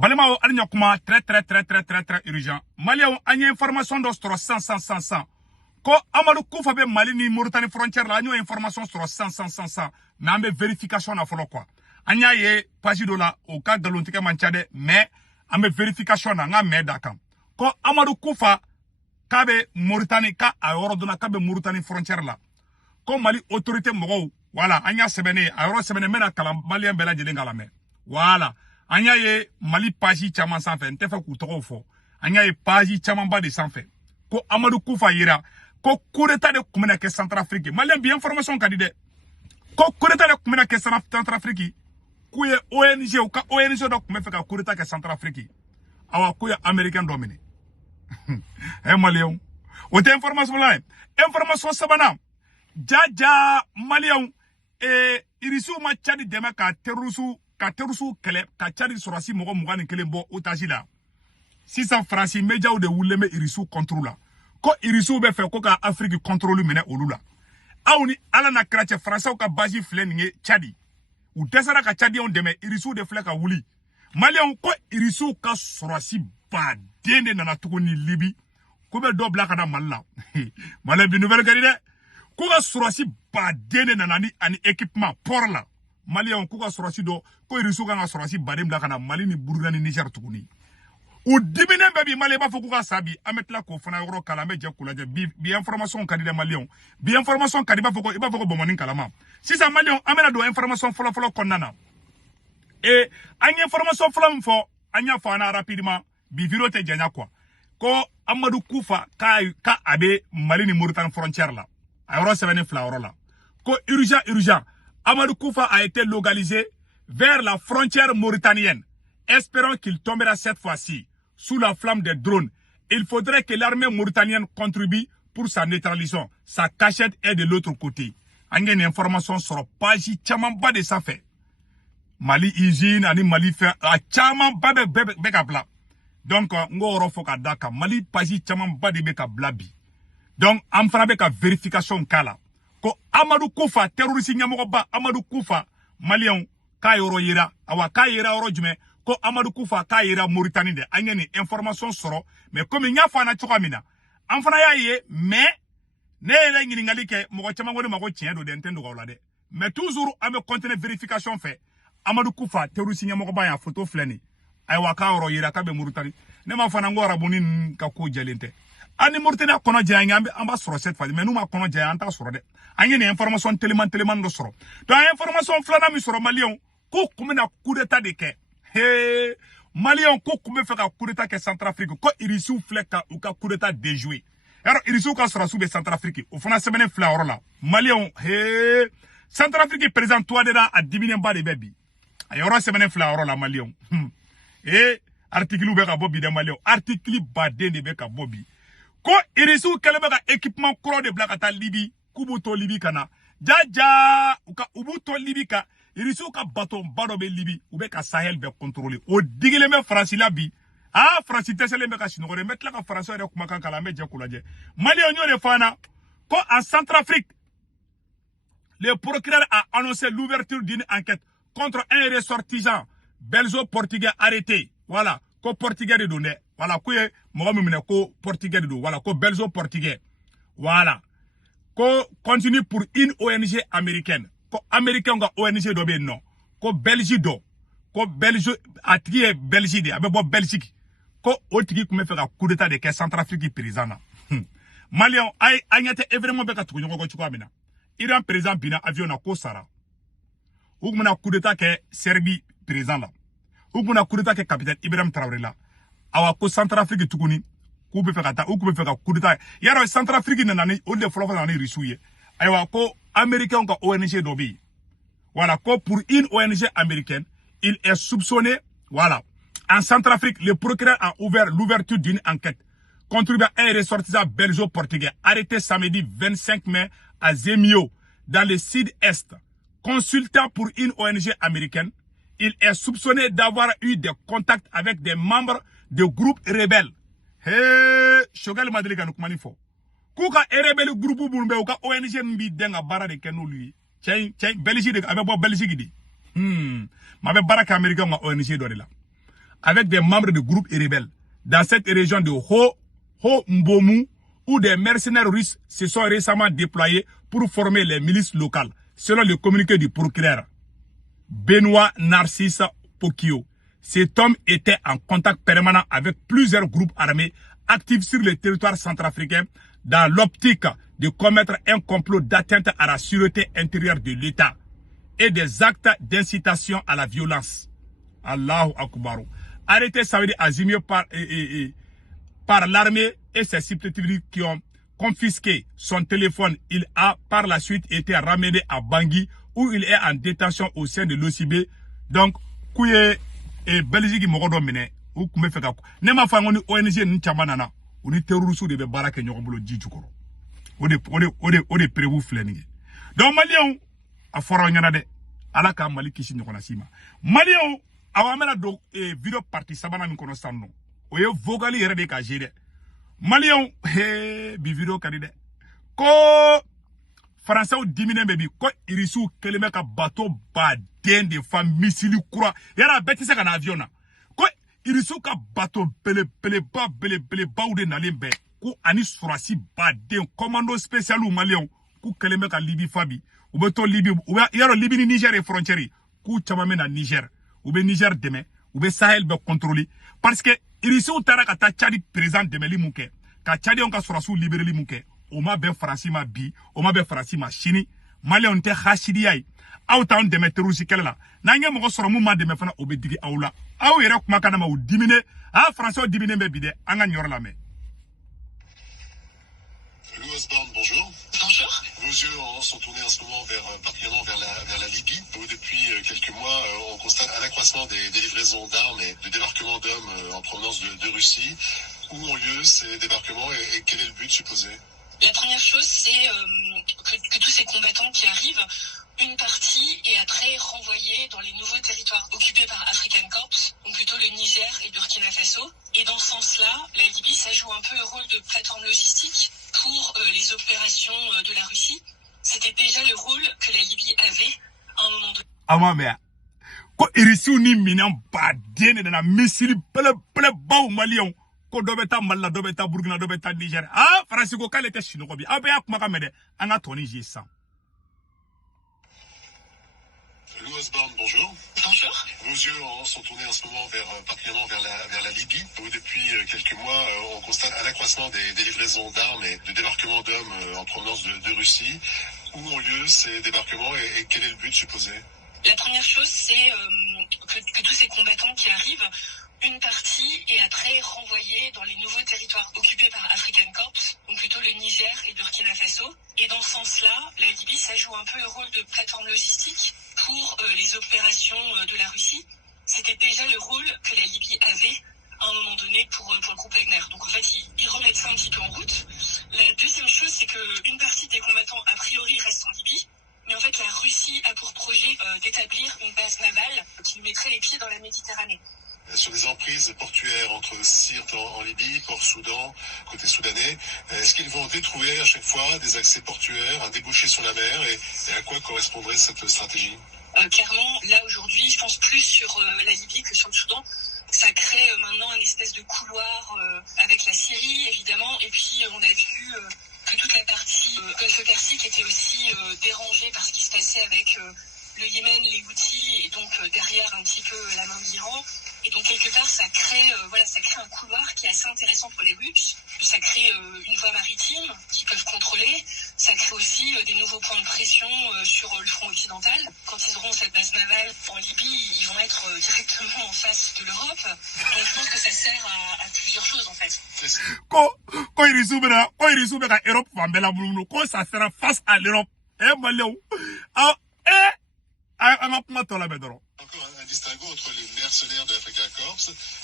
Balema anya kuma très urgent. Malien anya information do stro 100. Ko Amadou Koufa be Mali ni Mauritanie frontière la anya information stro 100. Mais ambe vérification na folo quoi. Anya ye page do la o ka galontike manchade mais ambe vérification na nga me dakam. Ko Amadou Koufa kabe Mauritanie ka a yoro dona kabe Mauritanie frontière la. Ko Mali autorité mogo voilà anya sebene a yoro sebene mena kala Malien bela jelenga la me. Voilà. Anya ye Mali page chaman sans fait ntefa ku togo fo anya ye page chaman ba de sans fait ko Amadou Koufa yira ko coup d'état de kumena ke Centrafrique Malien bien information kadide ko coup d'état de kumena ke Centrafrique ku ye ONG ou ka ONG do kumena fe ka coup d'état ke Centrafrique awa ku ye américain dominé Malien o te information la information sabana jaja Malien irisu ma chadi dema ka terrorisme kele ka chadi sorasi mogo mugani kele bo otaji la 600 francs media ou de wuleme irisu contrôle la ko irisu be fe ko ka Afrique contrôle mena olula awni ala na krache français ka basi fleninge chadi ou desara ka chadi on deme irisu de fle ka wuli malien ko irisu ka sorasi ba dende na tukuni libi ko be do blaka na malla mala bi nouvelle gari de ko ka sorasi ba dende na nani ani équipement pour la Malien ko ka sorasi do ko irisu ka sorasi badem la kana Mali ni Burkina ni Niger tukuni o dibine be Mali ba foko ka sabi ametla ko fana yoro kala me je kula je bi information kadida Malien bi information kadiba foko iba foko bomoni kalama sisa Malien amena do information folo konnana anya information folo mfo anya fana rapidement bi virote janya quoi ko Amadou Koufa ka abe Mali ni Mauritanie frontière la ayoro sevene fla la ko urgent Amadou Koufa a été localisé vers la frontière mauritanienne. Espérons qu'il tombera cette fois-ci sous la flamme des drones. Il faudrait que l'armée mauritanienne contribue pour sa neutralisation. Sa cachette est de l'autre côté. Une information sur page Tchamamba de ça fait. Mali hygiène, ani Mali fait a Tchamamba de Bekabla. Donc, ngoro foka daka Mali page Tchamamba de Bekablabi. Donc, amfana beka vérification kala. Ko Amadou Koufa terroriste nyamogo ba Amadou Koufa Malien ka yoro yira awa ka yira oro jume ko Amadou Koufa ka yira Mauritanie de anyani information soro mais comme nya fana chokamina amfana ya ye mais ne ele ngilingali ke mogo chama ngone mago tien do de ntendo ko lade mais toujours ame continuer vérification fait Amadou Koufa terroriste nyamogo ba ya photo flani ay wa ka yoro yira ka be Mauritanie ne ma fana ngora bonin ka ko jelente ani Mauritanie kono jaya amba soro cette fois mais nous ma kono jaya anta soro de anye ne information tellement do soro to information flana mi soro Malien ko kumena coup d'état de ke Malien ko kume fe ka coup d'état ke Centrafrique ko irisu fleka ou ka coup d'état déjoué alors irisu ka soro sube Centrafrique o fana semene fla oro la Malien Centrafrique présent toi de a diminuer ba de bebi ayoro semene fla oro la Malien article be ka bobi de Malien article ba de be ka bobi ko irisu kelebe ka équipement cro de blakata Libi kubuto Libi kana jaja uka ubuto Libi ka irisu ka baton bado be Libi ube ka Sahel be contrôler o digile me France la bi France tesele me ka sinore metla ka France re kuma kan kala me je kulaje Mali onyo le fana ko en Centrafrique le procureur a annoncé l'ouverture d'une enquête contre un ressortissant belgo-portugais arrêté voilà ko portugais de donné voilà ko mo mumine ko portugais de do voilà ko belgo-portugais voilà ko continue pour une ONG américaine ko américain nga ONG do be non ko Belgique do ko Belgique atrie Belgique de abe bo Belgique ko otigi kuma fe ka coup d'état de ke Centrafrique président na Malien ay anyate événement be ka tuko nyoko chiko amina Iran président bina avion na ko sara ugmuna coup d'état ke Serbie président la ugmuna coup d'état ke capitaine Ibrahim Traoré la awa ko Centrafrique tukuni ku be fe ka ta ku be fe ka coup d'état yaro Centrafrique na nani o de folo na ni risuye aywa ko américain ka ONG dobi voilà ko pour une ONG américaine il est soupçonné voilà en Centrafrique le procureur a ouvert l'ouverture d'une enquête contre un ressortissant belgo-portugais arrêté samedi 25 mai à Zemio dans le sud-est consultant pour une ONG américaine. Il est soupçonné d'avoir eu des contacts avec des membres de groupes rebelles. Shogal Madrid Kanoukmani fo. Kuka rebelle groupe Boumbe ou ONG Mbi Denga Bara de Keno lui. Tiens, Belgique de Belgique di. Ma be baraka américain ma ONG do la. avec des membres de groupes rebelles dans cette région de Ho Mbomu, où des mercenaires russes se sont récemment déployés pour former les milices locales, selon le communiqué du procureur Benoît Narcisse Pokio. Cet homme était en contact permanent avec plusieurs groupes armés actifs sur le territoire centrafricain dans l'optique de commettre un complot d'atteinte à la sûreté intérieure de l'État et des actes d'incitation à la violence. Allahu Akbar. Arrêté, ça veut dire azimé par l'armée et ses substituts qui ont confisqué son téléphone. Il a par la suite été ramené à Bangui où il est en détention au sein de l'OCB. Donc, Kouye et Belgique Mogodo Mene, ou Koume Feka. Nema Fangoni ONG Nchambanana, ou ni terroristes de Barake Nyorobulo Djidjukoro. Ode prévu fléningue. Donc, Malion, a foro nyanade, alaka Mali Kishi Nyokonasima. Malion, awamena do video parti sabana mikono sanno. Oye vogali yere de ka jede. Malion, bi video kadide. Ko Français ou dimine bebi ko irisu keleme ka bateau ba den de femme missile kura. Yara beti se kana avion na. Ko irisu ka bateau bele ba ou de nalembe. Ko ani surasi ba den commando spécial ou Malion. Ko keleme ka Libye fabi. Ou beto Libye ou yaro Libye ni Niger et frontière. Ko chamame na Niger. Ou be Niger deme. Ou be Sahel be contrôler. Parce que irisu utara ka ta Tchadi présent deme li mouke. Ka Tchadi on ka surasu libéré li mouke. Oma ben Franci ma bi, oma ben Franci ma chini, Malion te hachidi yai. Aw ta on deme terroristes kela. Na nge moko soro mou ma deme fana obe digi awla. Aw yere kuma kana ma ou dimine, Français ou dimine be bide, anga nyor la me. Louis Osborne, bonjour. Bonjour. Vos yeux sont tournés en ce moment particulièrement vers la Libye, où depuis quelques mois, on constate un accroissement des livraisons d'armes et de débarquements d'hommes en provenance de Russie. Où ont lieu ces débarquements et quel est le but supposé? La première chose, c'est que tous ces combattants qui arrivent, une partie est après renvoyée dans les nouveaux territoires occupés par African Corps, donc plutôt le Niger et Burkina Faso. Et dans ce sens-là, la Libye, ça joue un peu le rôle de plateforme logistique pour les opérations de la Russie. C'était déjà le rôle que la Libye avait à un moment donné. Ama mea. Ko irisi ni minam ba dene na missile pele ba ou Malion. Ko dobeta Mali, dobeta Burkina, dobeta Niger. Francisco kale était chinois bi. Abe ya kuma kamede. Anga toni G100. Louis Osborne, bonjour. Bonjour. Vos yeux sont tournés en ce moment particulièrement vers la Libye, où depuis quelques mois, on constate un accroissement des livraisons d'armes et de débarquements d'hommes en provenance de Russie. Où ont lieu ces débarquements et quel est le but supposé? La première chose, c'est que tous ces combattants qui arrivent, une partie est après renvoyée dans les nouveaux territoires occupés par African Corps, donc plutôt le Niger et Burkina Faso. Et dans ce sens-là, la Libye, ça joue un peu le rôle de plateforme logistique pour les opérations de la Russie. C'était déjà le rôle que la Libye avait à un moment donné pour le groupe Wagner. Donc en fait, ils remettent ça un petit peu en route. La deuxième chose, c'est qu'une partie des combattants, a priori, restent en Libye. Mais en fait, la Russie a pour projet d'établir une base navale qui mettrait les pieds dans la Méditerranée. Sur des emprises portuaires entre Sirte en Libye, Port-Soudan, côté soudanais, est-ce qu'il est volonté de trouver à chaque fois des accès portuaires, un débouché sur la mer et à quoi correspondrait cette stratégie? Clairement, là aujourd'hui, je pense plus sur la Libye que sur le Soudan. Ça crée maintenant une espèce de couloir avec la Syrie, évidemment, et puis on a vu que toute la partie Golfe Persique était aussi dérangée par ce qui se passait avec le Yémen, les Houthis, et donc derrière un petit peu la main de l'Iran. Et donc quelque part, ça crée un couloir qui est assez intéressant pour les Russes. Ça crée une voie maritime qu'ils peuvent contrôler. Ça crée aussi des nouveaux points de pression sur le front occidental. Quand ils auront cette base navale en Libye, ils vont être directement en face de l'Europe. Donc je pense que ça sert à plusieurs choses en fait. Quand il résout à l'Europe, quand ça sera face à l'Europe, Encore un distinguo entre les mercenaires de l'Africa Corps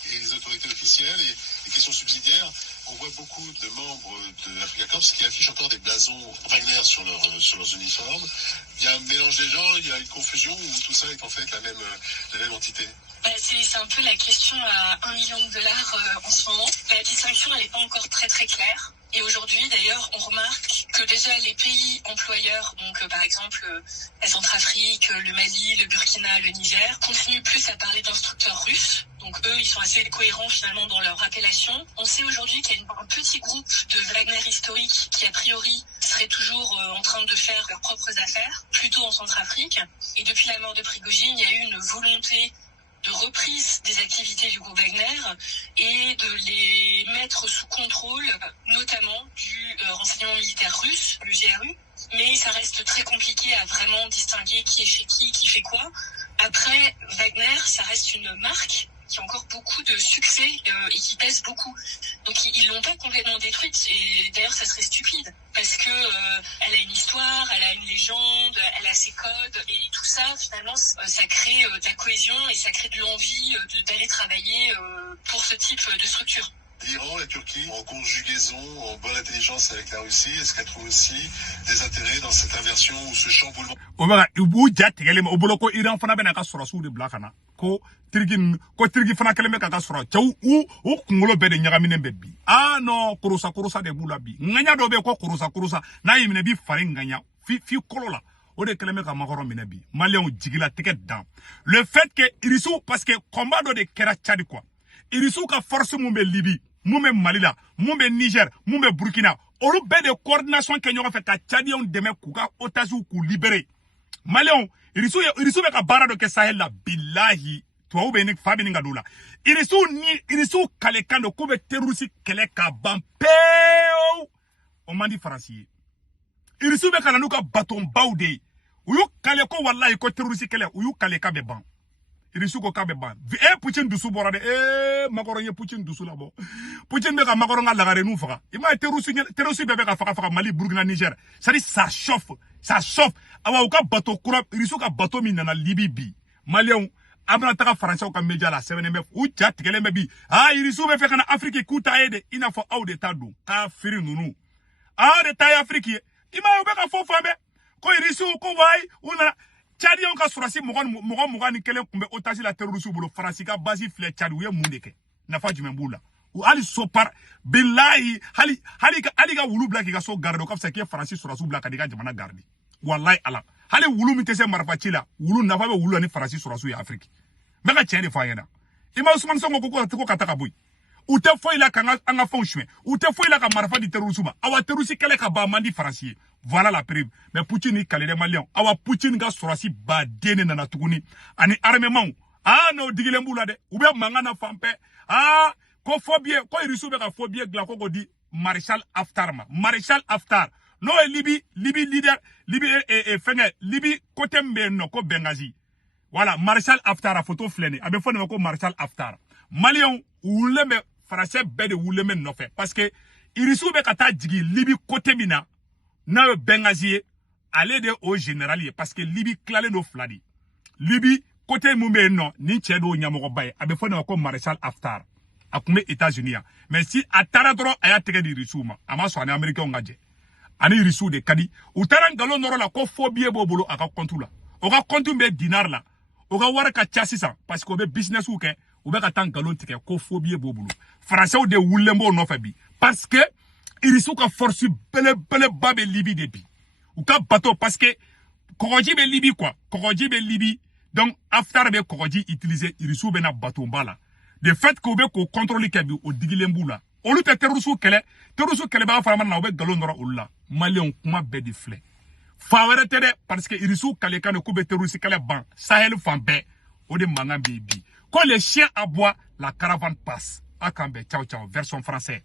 et les autorités officielles et les questions subsidiaires. On voit beaucoup de membres de l'Africa Corps qui affichent encore des blasons Wagner sur leurs uniformes. Il y a un mélange des genres, il y a une confusion où tout ça est en fait la même entité. C'est un peu la question à $1 million en ce moment. La distinction, elle n'est pas encore très très claire. Et aujourd'hui, d'ailleurs, on remarque que déjà les pays employeurs, donc par exemple la Centrafrique, le Mali, le Burkina, le Niger, continuent plus à parler d'instructeurs russes. Donc eux, ils sont assez cohérents finalement dans leur appellation. On sait aujourd'hui qu'il y a un petit groupe de Wagner historique qui a priori serait toujours en train de faire leurs propres affaires, plutôt en Centrafrique. Et depuis la mort de Prigojine, il y a eu une volonté de reprise des activités du groupe Wagner et de les mettre sous contrôle, notamment du renseignement militaire russe, le GRU. Mais ça reste très compliqué à vraiment distinguer qui est chez qui fait quoi. Après, Wagner, ça reste une marque qui a encore beaucoup de succès et qui pèse beaucoup. Donc ils l'ont pas complètement détruite, et d'ailleurs ça serait stupide parce que elle a une histoire, elle a une légende, elle a ses codes, et tout ça finalement ça crée de la cohésion et ça crée de l'envie d'aller travailler pour ce type de structure. L'Iran, la Turquie, en conjugaison, en bonne intelligence avec la Russie, est-ce qu'elle trouve aussi des intérêts dans cette inversion ou ce chamboulement? Obaga ibu jatigele ma oboloko Iran fana bena ka soro su de blakana ko tirgi fana keleme ka soro chaw u kungolo be de nyagamine bebbi ah no kurusa de bulabi nganya do be ko kurusa na yimine bi fare nganya fi kolola o de keleme ka makoro minebi malien jigila ticket down le fait que irisu parce que combat do de kera Tchad quoi irisu ka force mu be Libye mu be Mali la mu be Niger mu be Burkina olu be de coordination ke ñogo fe ka Tchadien deme ku ka otage ku libérer Malion irisu be ka bara do ke Sahel la billahi to ube ni fabi ni ngadula irisu kale kando ku be terroriste kele ka bampeo o mandi français irisu be kana nuka baton baude uyu kale ko wallahi ko terroriste kele uyu kale ka be ban irisu ko ka be ban Poutine dusu bora de makoro ye Poutine dusu la bo Poutine be ka makoro nga lagare nu faga ima terroriste be ka faga Mali Burkina Niger ça chauffe awa uka bato kura irisu ka bato mi nana Libye bi Malien abna taka français ka media la 7MF u jat kele mebi irisu be fe kana Afrique kuta ede ina fo aw de tadu ka firi nunu de taille Afrique ima be ka fo fambe ko irisu ko wai una Tchadien ka surasi mogon ni kelen kumbe otage la terroriste bolo France ka basi fle Tchad uye mundeke nafa jumembula u ali sopar billahi hali ka wulu black ka so garde ko fa ke France surasu black ka jamana garde wallahi ala hali wulu mi tese marfachi la wulu nafa be wulu ni France surasu ya Afrique meka tiende fa yena ima Ousmane Sonko ko kataka boy ou te foi la kanga anga fonchme ou te foi la ka marfa di terrorisme awa terroriste kele ka ba mandi français voilà la preuve mais Poutine kale de malien awa Poutine ga sorasi ba dene na tuguni ani armement no digilembula de ou be mangana fampe ko phobie ko irisu be ka phobie gla ko di Marshal Haftar no Libye leader Libye côté mbeno ko Benghazi voilà Marshal Haftar a photo flene abe fone ko Marshal Haftar malien uleme français be de uleme no fait parce que irisu be kata jigi Libye côté mina na Benghazi aller de au général parce que Libye clale no fladi Libye côté mumbe no ni chedo nyamogo baye abe fone ko Marshal Haftar akume États-Unis mais si atara dro aya tege di risuma ama so ani américain ngaje ani risu de kadi utara ngalo noro la ko phobie bobolo aka kontu la o ka kontu be dinar la o ka wara ka chasisa parce que o be business ou ke o be ka tan ngalo tike ko phobie bobolo français o de wulembo no fa bi parce que irisu ka force bele babe Libye de bi ou ka bateau parce que Kogoji be Libye quoi Kogoji be Libye donc Haftar be Kogoji utiliser irisu be na bateau bala de fait que be ko contrôler kabi o digilembu la olu te terroriste kele ba fara man na o be galo ndoro ulla malien kuma be di fle fa were te de parce que irisu kale kan ko be terroriste kele ban Sahel fambe o de manga bibi quand les chiens aboient la caravane passe akambe ciao version français